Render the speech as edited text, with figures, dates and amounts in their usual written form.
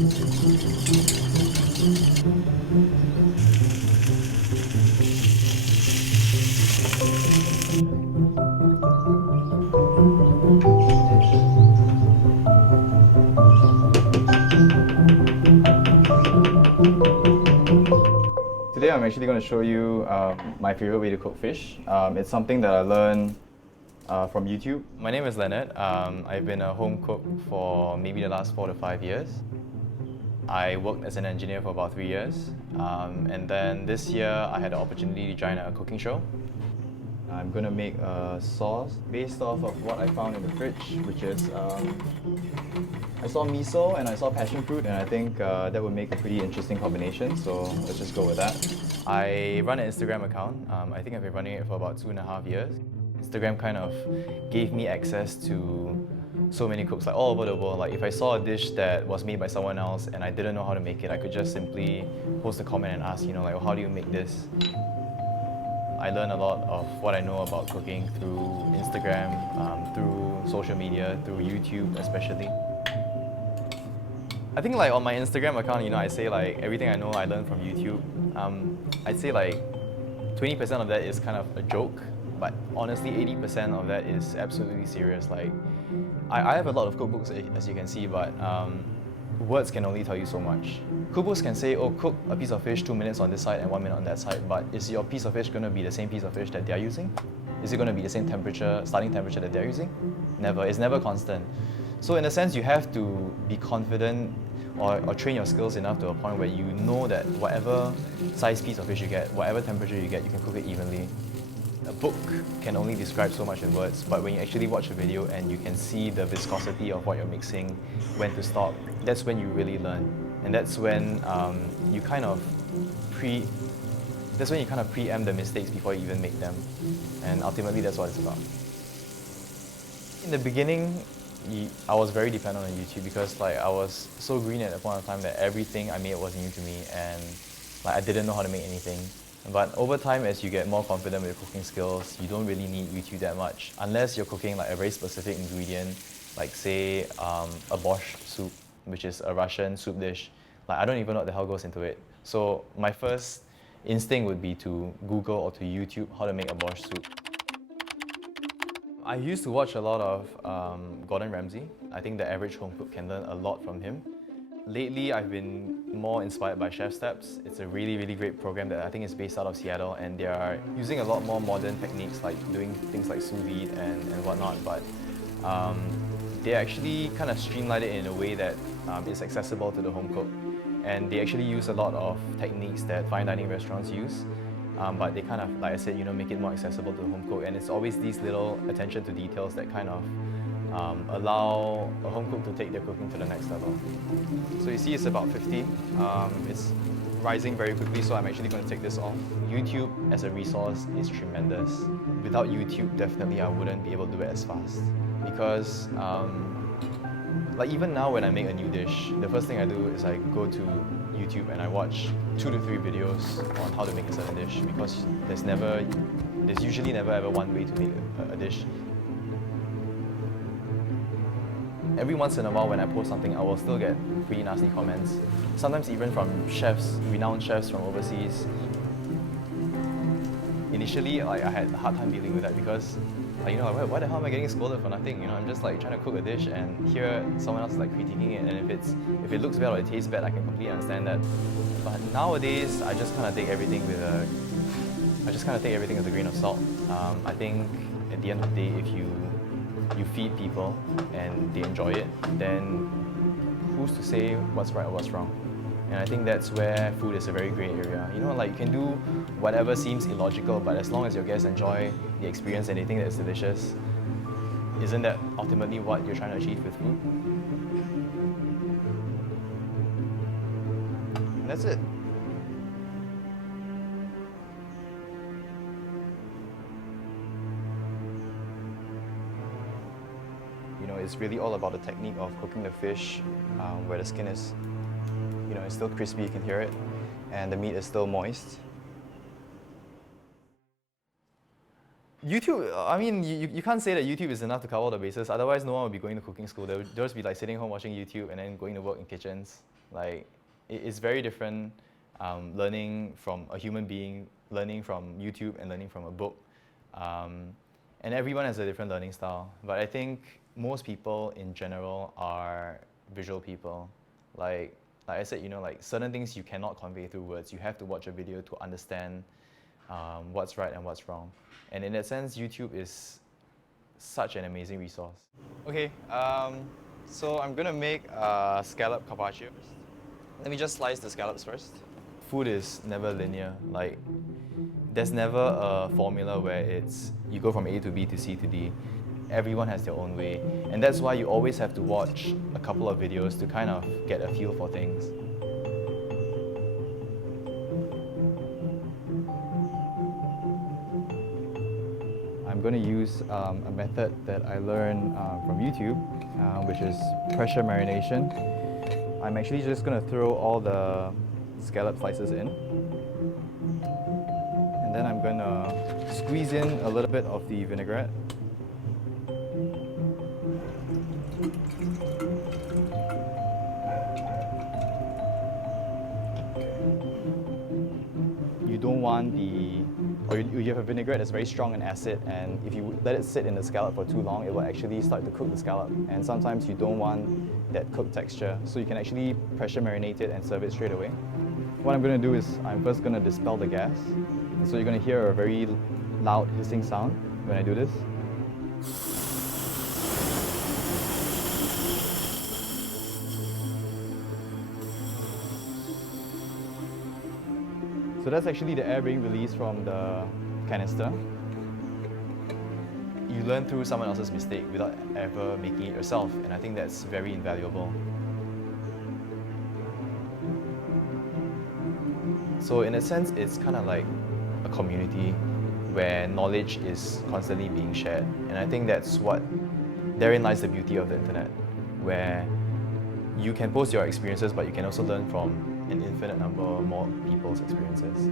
Today I'm actually going to show you my favorite way to cook fish. It's something that I learned from YouTube. My name is Leonard. I've been a home cook for maybe the last 4 to 5 years. I worked as an engineer for about 3 years, and then this year I had the opportunity to join a cooking show. I'm going to make a sauce based off of what I found in the fridge, which is I saw miso and I saw passion fruit, and I think that would make a pretty interesting combination, so let's just go with that. I run an Instagram account. I think I've been running it for about 2.5 years. Instagram kind of gave me access to so many cooks like all over the world. Like if I saw a dish that was made by someone else and I didn't know how to make it, I could just simply post a comment and ask, like, oh, how do you make this? I learned a lot of what I know about cooking through Instagram, through social media, through YouTube especially. I think like on my Instagram account, I say like everything I know I learned from YouTube. I'd say like 20% of that is kind of a joke, but honestly 80% of that is absolutely serious. Like I have a lot of cookbooks as you can see, but words can only tell you so much. Cookbooks can say, oh, cook a piece of fish 2 minutes on this side and 1 minute on that side, but is your piece of fish going to be the same piece of fish that they're using? Is it going to be the same temperature, starting temperature that they're using? Never. It's never constant. So in a sense, you have to be confident or train your skills enough to a point where you know that whatever size piece of fish you get, whatever temperature you get, you can cook it evenly. A book can only describe so much in words, but when you actually watch a video and you can see the viscosity of what you're mixing, when to stop, that's when you really learn. And that's when you kind of preempt the mistakes before you even make them. And ultimately, that's what it's about. In the beginning, I was very dependent on YouTube because I was so green at that point of time that everything I made was new to me, and I didn't know how to make anything. But over time, as you get more confident with your cooking skills, you don't really need YouTube that much, unless you're cooking a very specific ingredient, like say a borscht soup, which is a Russian soup dish. I don't even know what the hell goes into it. So my first instinct would be to Google or to YouTube how to make a borscht soup. I used to watch a lot of Gordon Ramsay. I think the average home cook can learn a lot from him. Lately, I've been more inspired by Chef Steps. It's a really, really great program that I think is based out of Seattle, and they are using a lot more modern techniques like doing things like sous vide and whatnot, but they actually kind of streamline it in a way that is accessible to the home cook. And they actually use a lot of techniques that fine dining restaurants use, but they kind of, like I said, make it more accessible to the home cook. And it's always these little attention to details that kind of allow a home cook to take their cooking to the next level. So you see it's about 50. It's rising very quickly, so I'm actually going to take this off. YouTube as a resource is tremendous. Without YouTube, definitely I wouldn't be able to do it as fast. Because even now when I make a new dish, the first thing I do is I go to YouTube and I watch 2 to 3 videos on how to make a certain dish, because there's usually never ever one way to make a dish. Every once in a while when I post something, I will still get pretty nasty comments. Sometimes even from chefs, renowned chefs from overseas. Initially, I had a hard time dealing with that because, why the hell am I getting scolded for nothing? I'm just trying to cook a dish, and here someone else is critiquing it, and if it looks bad or it tastes bad, I can completely understand that. But nowadays, I just kind of take everything with a grain of salt. I think at the end of the day, if you feed people and they enjoy it, then who's to say what's right or what's wrong? And I think that's where food is a very gray area. You can do whatever seems illogical, but as long as your guests enjoy the experience and they think that it's delicious, isn't that ultimately what you're trying to achieve with food? And that's it. It's really all about the technique of cooking the fish, where the skin is, it's still crispy, you can hear it, and the meat is still moist. YouTube, you can't say that YouTube is enough to cover all the bases, otherwise no one would be going to cooking school. They'll just be sitting home watching YouTube and then going to work in kitchens. Like, it's very different learning from a human being, learning from YouTube and learning from a book. And everyone has a different learning style. But I think most people in general are visual people. Like I said, like certain things you cannot convey through words. You have to watch a video to understand what's right and what's wrong. And in that sense, YouTube is such an amazing resource. Okay, so I'm gonna make a scallop carpaccio. Let me just slice the scallops first. Food is never linear. Like, there's never a formula where it's you go from A to B to C to D. Everyone has their own way, and that's why you always have to watch a couple of videos to kind of get a feel for things. I'm going to use a method that I learned from YouTube, which is pressure marination. I'm actually just going to throw all the scallop slices in. And then I'm going to squeeze in a little bit of the vinaigrette. You don't want you have a vinaigrette that's very strong in acid, and if you let it sit in the scallop for too long, it will actually start to cook the scallop. And sometimes you don't want that cooked texture, so you can actually pressure marinate it and serve it straight away. What I'm going to do is I'm first going to dispel the gas. So you're going to hear a very loud hissing sound when I do this. So that's actually the air being released from the canister. You learn through someone else's mistake without ever making it yourself, and I think that's very invaluable. So in a sense, it's kind of like a community where knowledge is constantly being shared, and I think therein lies the beauty of the internet, where you can post your experiences, but you can also learn from an infinite number more people's experiences.